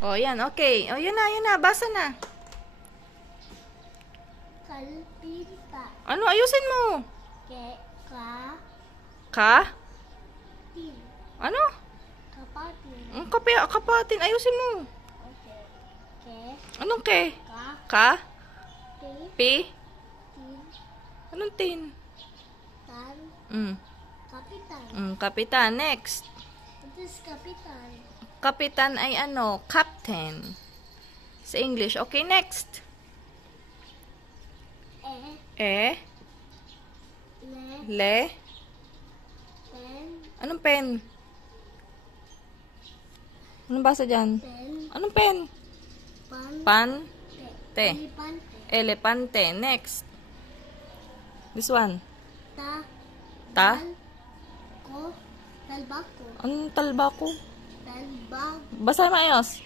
Oh, yan. Okay. Oh, yun na, yun na. Basa na. Kalpita. Ano? Ayusin mo. Ka? Tin. Ano? Kapatin. Kapatin. Ayusin mo. Okay. Anong ke? Ka. Ka? Ti. Pi? Tin. Anong tin? Tan. Kapitan. Kapitan. Next. What is kapitan? Kapitan ay ano? Captain. Sa English. Okay, next. Le. Le? Pen. Anong pen? Anong basa dyan? Pen. Anong pen? Pan. Pan? Te. Elefante. Elepante. Next. This one. Ta. Ta? Ko. Talbako. Anong talbako? Talbag. Basa maayos.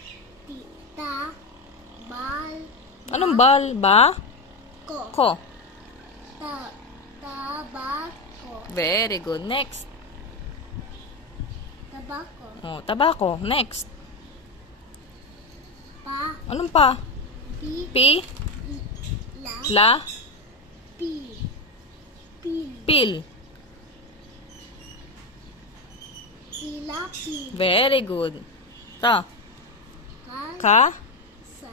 Tita. Bal. Anong bal? Ba? Ko. Ko. Tabako. Very good. Next. Tabako. Oh, tabako. Next. Pa. Anong pa? Pi. Pi? La. La? Pi. Pil. Pil. Pilapil. Very good. Ta. Ka. Ka? Sa.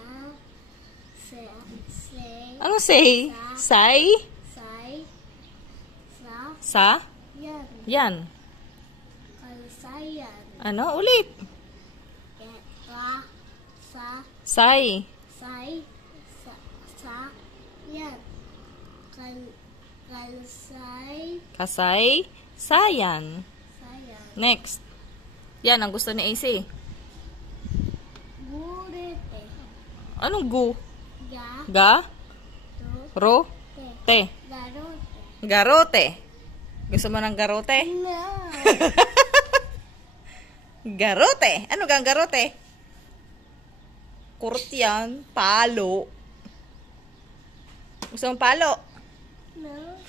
Se. Se. Ano say? Say? Say. Sa. Sa? Yan. Yan. Kalsayan. Ano? Ulit. Ka. Sa. Say. Say. Sa. Yan. Kalsay. Kasay. Sayan. Sayan. Next. Yan ang gusto ni AC. Gurete. Anong gu? Ga. Ga? To. Ro? Te. Te. Garote. Garote. Gusto mo ng garote? No. Garote. Ano gang garote? Kurot yan. Palo. Gusto mong palo? No.